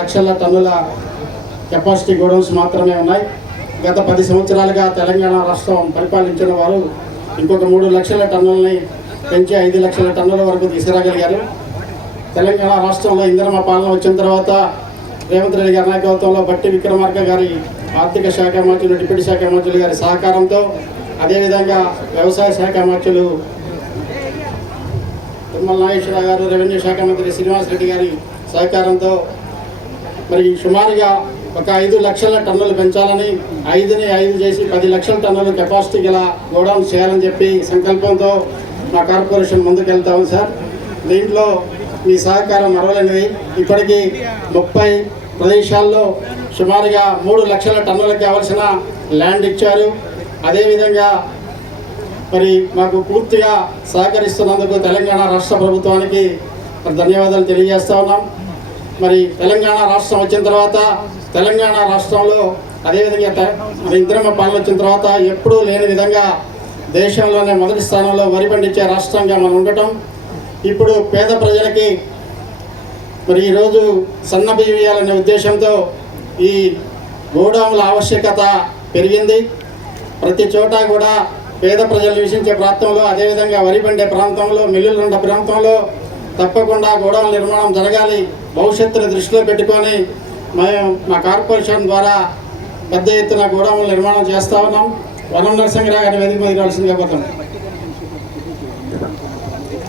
లక్షల టన్నుల capacity godowns మాత్రమే ఉన్నాయి. గత పది సంవత్సరాలుగా తెలంగాణ రాష్ట్రం పరిపాలించిన వారు ఇంకొక మూడు లక్షల టన్నులని పెంచి ఐదు లక్షల టన్నుల వరకు తీసుకురాగలిగారు. తెలంగాణ రాష్ట్రంలో ఇంధనమ పాలన వచ్చిన తర్వాత రేవంత్ రెడ్డి గారి నాయకత్వంలో బట్టి విక్రమార్క గారి ఆర్థిక శాఖ మంత్రులు డిప్యూటీ శాఖ మంత్రులు గారి సహకారంతో అదేవిధంగా వ్యవసాయ శాఖ మంత్రులు తిమ్మల నాగేశ్వరరావు గారు రెవెన్యూ శాఖ మంత్రి శ్రీనివాస్ రెడ్డి గారి సహకారంతో మరి సుమారుగా ఒక ఐదు లక్షల టన్నులు పెంచాలని ఐదుని ఐదు చేసి పది లక్షల టన్నుల కెపాసిటీ గల గోడౌన్ చేయాలని చెప్పి సంకల్పంతో మా కార్పొరేషన్ ముందుకెళ్తాము సార్. దీంట్లో మీ సహకారం మరవలేనిది. ఇప్పటికీ ముప్పై ప్రదేశాల్లో సుమారుగా మూడు లక్షల టన్నులకు కావలసిన ల్యాండ్ ఇచ్చారు. అదేవిధంగా మరి మాకు పూర్తిగా సహకరిస్తున్నందుకు తెలంగాణ రాష్ట్ర ప్రభుత్వానికి ధన్యవాదాలు తెలియజేస్తా ఉన్నాం. మరి తెలంగాణ రాష్ట్రం వచ్చిన తర్వాత తెలంగాణ రాష్ట్రంలో అదేవిధంగా తె- ఇంద్రమ్మ పాలన వచ్చిన తర్వాత ఎప్పుడూ లేని విధంగా దేశంలోనే మొదటి స్థానంలో వరి పండించే రాష్ట్రంగా మనం ఉండటం. ఇప్పుడు పేద ప్రజలకి మరి ఈరోజు సన్నబియ్యాలనే ఇవ్వాలనే ఉద్దేశంతో ఈ గోడౌన్ల ఆవశ్యకత పెరిగింది. ప్రతి చోట కూడా పేద ప్రజలు నివసించే ప్రాంతంలో అదేవిధంగా వరి పండే ప్రాంతంలో మిల్లులు ప్రాంతంలో తప్పకుండా గోడౌన్ నిర్మాణం జరగాలి. భవిష్యత్తును దృష్టిలో పెట్టుకొని మేము మా కార్పొరేషన్ ద్వారా పెద్ద ఎత్తున గోడౌన్లు నిర్మాణం చేస్తా ఉన్నాం. వనం నరసింహరావు గారి వేదిక మీద రావాల్సిందిగా పోతాం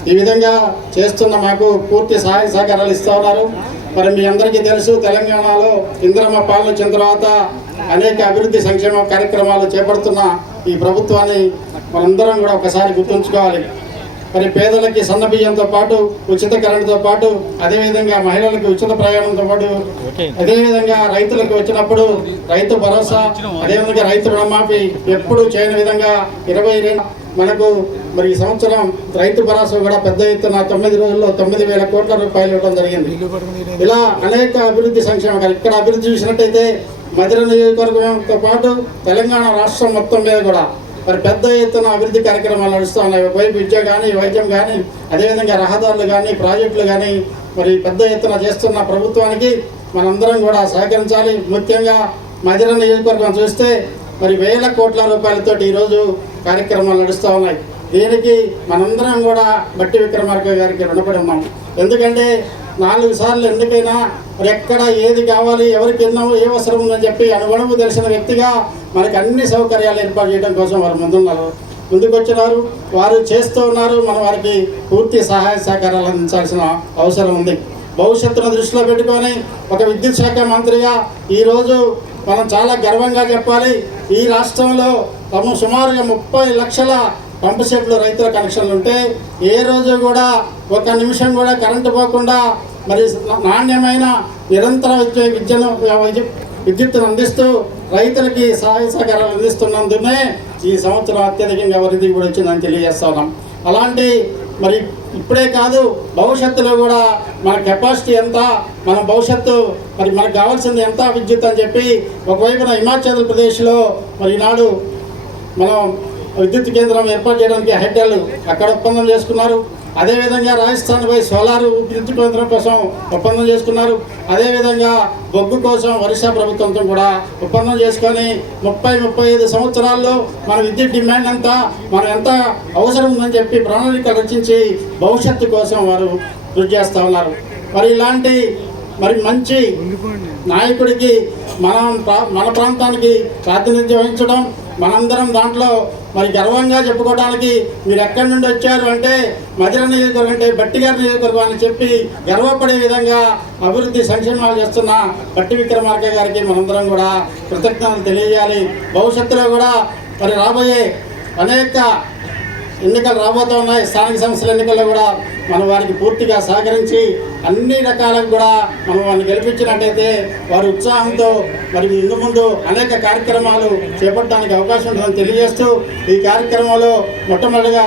ఈ విధంగా చేస్తున్న మాకు పూర్తి సహాయ సహకారాలు ఇస్తూ ఉన్నారు. మరి మీ అందరికీ తెలుసు తెలంగాణలో ఇంద్రమ్మ పాలన వచ్చిన తర్వాత అనేక అభివృద్ధి సంక్షేమ కార్యక్రమాలు చేపడుతున్న ఈ ప్రభుత్వాన్ని మనందరం కూడా ఒకసారి గుర్తుంచుకోవాలి. మరి పేదలకి సన్న బియ్యంతో పాటు ఉచిత కరెంటుతో పాటు అదేవిధంగా మహిళలకు ఉచిత ప్రయాణంతో పాటు అదేవిధంగా రైతులకు వచ్చినప్పుడు రైతు భరోసా అదేవిధంగా రైతు రుణమాఫీ ఎప్పుడు చేయని విధంగా ఇరవై రెండు మనకు మరి ఈ సంవత్సరం రైతు భరోసా కూడా పెద్ద ఎత్తున తొమ్మిది రోజుల్లో తొమ్మిది వేల కోట్ల రూపాయలు ఇవ్వడం జరిగింది. ఇలా అనేక అభివృద్ధి సంక్షేమ ఇక్కడ అభివృద్ధి చూసినట్టయితే మధుర నియోజకవర్గంతో పాటు తెలంగాణ రాష్ట్రం మొత్తం మీద కూడా మరి పెద్ద ఎత్తున అభివృద్ధి కార్యక్రమాలు నడుస్తూ ఉన్నాయి. ఒకవైపు విద్య కానీ వైద్యం కానీ అదేవిధంగా రహదారులు కానీ ప్రాజెక్టులు కానీ మరి పెద్ద ఎత్తున చేస్తున్న ప్రభుత్వానికి మనందరం కూడా సహకరించాలి. ముఖ్యంగా మధిర నియోజకవర్గం చూస్తే మరి వేల కోట్ల రూపాయలతో ఈరోజు కార్యక్రమాలు నడుస్తూ ఉన్నాయి. దీనికి మనందరం కూడా బట్టి విక్రమార్క గారికి రుణపడి ఉన్నాం. ఎందుకంటే నాలుగు సార్లు ఎందుకైనా మరి ఎక్కడ ఏది కావాలి ఎవరికి ఎన్నో ఏ అవసరం ఉందని చెప్పి అనుగుణము తెలిసిన వ్యక్తిగా మనకి అన్ని సౌకర్యాలు ఏర్పాటు చేయడం కోసం వారు ముందున్నారు. ముందుకొచ్చినారు. వారు చేస్తూ ఉన్నారు. మనం వారికి పూర్తి సహాయ సహకారాలు అందించాల్సిన అవసరం ఉంది. భవిష్యత్తును దృష్టిలో పెట్టుకొని ఒక విద్యుత్ శాఖ మంత్రిగా ఈరోజు మనం చాలా గర్వంగా చెప్పాలి. ఈ రాష్ట్రంలో తమ సుమారుగా ముప్పై లక్షల పంప్ సెట్లు రైతుల కనెక్షన్లు ఉంటే ఏ రోజు కూడా ఒక నిమిషం కూడా కరెంటు పోకుండా మరి నాణ్యమైన నిరంతర విద్యను విద్యుత్తును అందిస్తూ రైతులకి సహాయ సహకారాలు అందిస్తున్నందునే ఈ సంవత్సరం అత్యధికంగా వరి కూడా వచ్చిందని తెలియజేస్తున్నాం అలాంటి మరి ఇప్పుడే కాదు భవిష్యత్తులో కూడా మన కెపాసిటీ ఎంత మన భవిష్యత్తు మరి మనకు కావాల్సింది ఎంత విద్యుత్ అని చెప్పి ఒకవైపున హిమాచల్ ప్రదేశ్లో మరి ఈనాడు మనం విద్యుత్ కేంద్రం ఏర్పాటు చేయడానికి హైటెల్ అక్కడ ఒప్పందం చేసుకున్నారు. అదేవిధంగా రాజస్థాన్పై సోలార్ విద్యుత్ కేంద్రం కోసం ఒప్పందం చేసుకున్నారు. అదేవిధంగా బొగ్గు కోసం ఒరిస్సా ప్రభుత్వంతో కూడా ఒప్పందం చేసుకొని ముప్పై ముప్పై ఐదు సంవత్సరాల్లో మన విద్యుత్ డిమాండ్ ఎంత మనం ఎంత అవసరం ఉందని చెప్పి ప్రణాళిక రచించి భవిష్యత్తు కోసం వారు కృషి చేస్తూ ఉన్నారు. మరి ఇలాంటి మరి మంచి నాయకుడికి మనం మన ప్రాంతానికి ప్రాతినిధ్యం వహించడం మనందరం దాంట్లో మరి గర్వంగా చెప్పుకోవడానికి మీరు ఎక్కడి నుండి వచ్చారు అంటే మధుర నియోజకవర్గం అంటే బట్టి గారి నియోజకవర్గం అని చెప్పి గర్వపడే విధంగా అభివృద్ధి సంక్షేమాలు చేస్తున్న బట్టి విక్రమార్క గారికి మనందరం కూడా కృతజ్ఞతలు తెలియజేయాలి. భవిష్యత్తులో కూడా మరి రాబోయే అనేక ఎన్నికలు రాబోతూ ఉన్నాయి స్థానిక సంస్థల ఎన్నికల్లో కూడా మనం వారికి పూర్తిగా సహకరించి అన్ని రకాలకు కూడా మనం వారిని గెలిపించినట్టయితే వారి ఉత్సాహంతో మరి ముందు ముందు అనేక కార్యక్రమాలు చేపట్టడానికి అవకాశం ఉంటుందని తెలియజేస్తూ ఈ కార్యక్రమంలో మొట్టమొదటిగా